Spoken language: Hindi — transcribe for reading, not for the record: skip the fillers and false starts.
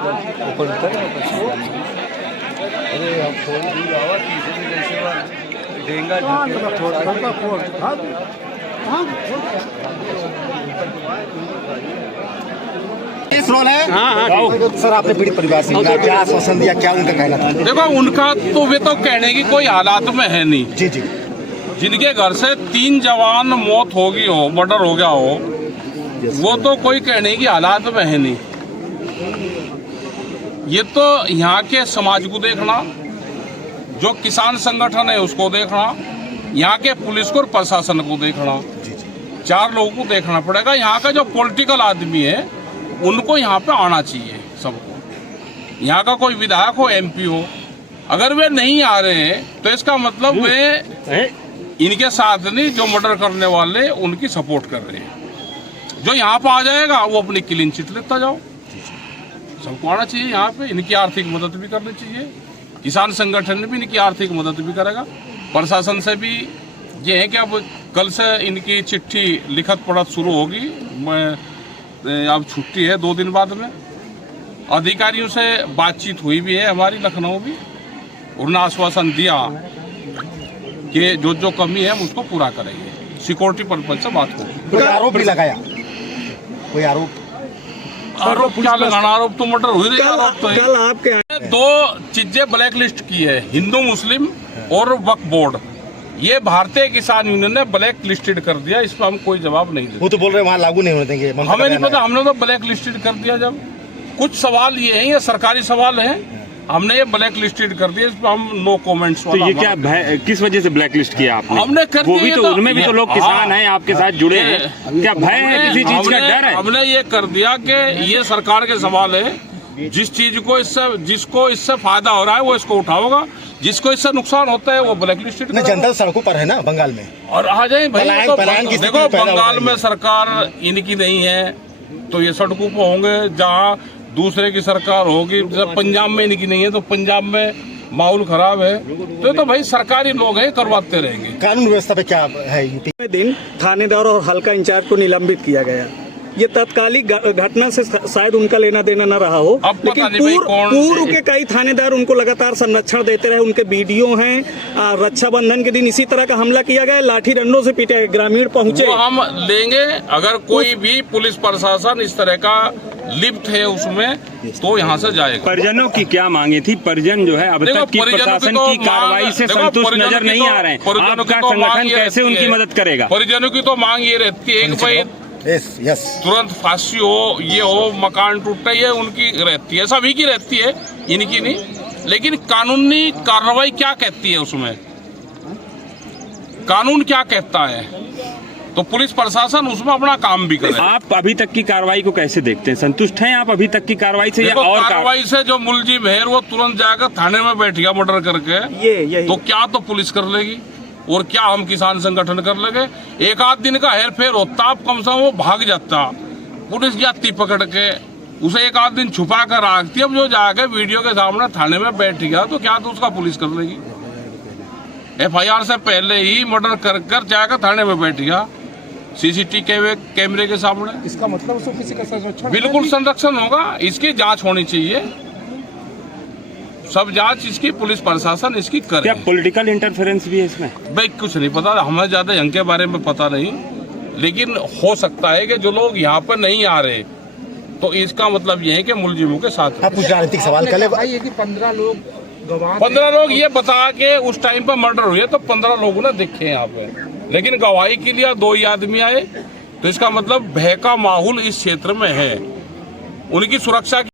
रोल है। सर, आपने पीड़ित परिवार से मिला, क्या आश्वासन दिया, क्या उनका कहना था? देखो, उनका तो वे तो कहने की कोई हालात में है नहीं। जी जी। जिनके घर से 3 जवान मौत हो गई हो, मर्डर हो गया हो, वो तो कोई कहने की हालात में है नहीं। ये तो यहाँ के समाज को देखना, जो किसान संगठन है उसको देखना, यहाँ के पुलिस को और प्रशासन को देखना, 4 लोगों को देखना पड़ेगा। यहाँ का जो पॉलिटिकल आदमी है उनको यहाँ पे आना चाहिए सबको। यहाँ का कोई विधायक हो, MP हो, अगर वे नहीं आ रहे हैं तो इसका मतलब वे इनके साथ नहीं, जो मर्डर करने वाले उनकी सपोर्ट कर रहे हैं। जो यहाँ पे आ जाएगा वो अपनी क्लीन चिट लेता जाओ। सबको आना चाहिए यहाँ पे, इनकी आर्थिक मदद भी करनी चाहिए। किसान संगठन भी इनकी आर्थिक मदद भी करेगा। प्रशासन से भी ये है कि अब कल से इनकी चिट्ठी लिखत पढ़त शुरू होगी। अब छुट्टी है 2 दिन बाद में। अधिकारियों से बातचीत हुई भी है हमारी लखनऊ भी, उन्होंने आश्वासन दिया कि जो कमी है हम उसको पूरा करेंगे। सिक्योरिटी पर्पज से बात होगी। कोई आरोप भी लगाया? कोई आरोप क्या लगाना? आरोप तो मर्डर हुई रही। आरोप तो कल आपके 2 चीजें ब्लैक लिस्ट की है, हिंदू मुस्लिम और वक्फ बोर्ड। ये भारतीय किसान यूनियन ने ब्लैक लिस्टेड कर दिया। इस पर हम कोई जवाब नहीं देते। वो तो बोल रहे हैं वहाँ लागू नहीं होने देंगे। हमें नहीं पता, हमने तो ब्लैक लिस्टेड कर दिया। जब कुछ सवाल ये हैं, ये सरकारी सवाल है, हमने ये ब्लैक लिस्टेड कर दिया। इस पर हम नो कमेंट्स वाला। तो ये क्या किस वजह से ब्लैक लिस्ट किया आपने? हमने कर वो भी दिया। तो उनमें भी तो लोग किसान हैं, आपके साथ जुड़े हैं। क्या भय है, किसी चीज का डर है? हमने ये कर दिया कि ये सरकार के सवाल है। जिस चीज को जिसको इससे फायदा हो रहा है वो इसको उठाओगा, जिसको इससे नुकसान होता है वो ब्लैक लिस्टेड। जनता सड़कों पर है ना बंगाल में, और आ जाए भाई। तो देखो, बंगाल में सरकार इनकी नहीं है तो ये सड़कों पर होंगे। जहाँ दूसरे की सरकार होगी, जब पंजाब में इनकी नहीं है तो पंजाब में माहौल खराब है, तो भाई सरकारी लोग हैं, करवाते रहेंगे। कानून व्यवस्था पे क्या है? यूपी दिन थानेदार और हल्का इंचार्ज को निलंबित किया गया। ये तत्कालिक घटना से शायद उनका लेना देना न रहा हो, लेकिन पूर्व के कई थानेदार उनको लगातार संरक्षण देते रहे। उनके वीडियो हैं। रक्षाबंधन के दिन इसी तरह का हमला किया गया, लाठी डंडों से पीटे, ग्रामीण पहुंचे। वो हम लेंगे। अगर कोई भी पुलिस प्रशासन इस तरह का लिप्त है उसमें तो यहाँ से जाएगा। परिजनों की क्या मांगे थी? परिजन जो है अब तक की प्रशासन की कार्रवाई से संतुष्ट नजर नहीं आ रहे हैं। आपका संगठन कैसे उनकी मदद करेगा? परिजनों की तो मांग ये रहती है कि भाई तुरंत फांसी हो, ये हो, मकान टूटे, ये उनकी रहती है, सभी की रहती है, इनकी नहीं। लेकिन कानूनी कार्रवाई क्या कहती है उसमें? कानून क्या कहता है? तो पुलिस प्रशासन उसमें अपना काम भी करे। आप अभी तक की कार्रवाई को कैसे देखते हैं? संतुष्ट हैं आप अभी तक की कार्रवाई से? या और कार्रवाई से जो मुलजिम है वो तुरंत जाकर थाने में बैठ गया मर्डर करके, ये तो क्या तो पुलिस कर लेगी और क्या हम किसान संगठन कर लेंगे? एक आध दिन का हेर फेर होता, आप कम से कम वो भाग जाता, पुलिस जाती पकड़ के, उसे एक आध दिन छुपा कर रखती। अब जो जाके वीडियो के सामने थाने में बैठ गया तो क्या तो उसका पुलिस कर लेगी? FIR से पहले ही मर्डर कर जाकर थाने में बैठ गया, CCTV कैमरे के सामने। इसका मतलब उसको किसी का संरक्षण? बिल्कुल संरक्षण होगा। इसकी जांच होनी चाहिए, सब जांच इसकी पुलिस प्रशासन इसकी करे। क्या पॉलिटिकल इंटरफेरेंस भी है इसमें? भाई कुछ नहीं पता, हमें ज्यादा यहाँ के बारे में पता नहीं, लेकिन हो सकता है कि जो लोग यहाँ पर नहीं आ रहे तो इसका मतलब ये है कि मुलजिमों के साथ। आप कुछ राजनीतिक सवाल कर ले। 15 लोग ये बता के उस टाइम पर मर्डर हुए तो 15 लोगों ने देखे यहाँ पे, लेकिन गवाही के लिए 2 ही आदमी आए, तो इसका मतलब भय का माहौल इस क्षेत्र में है। उनकी सुरक्षा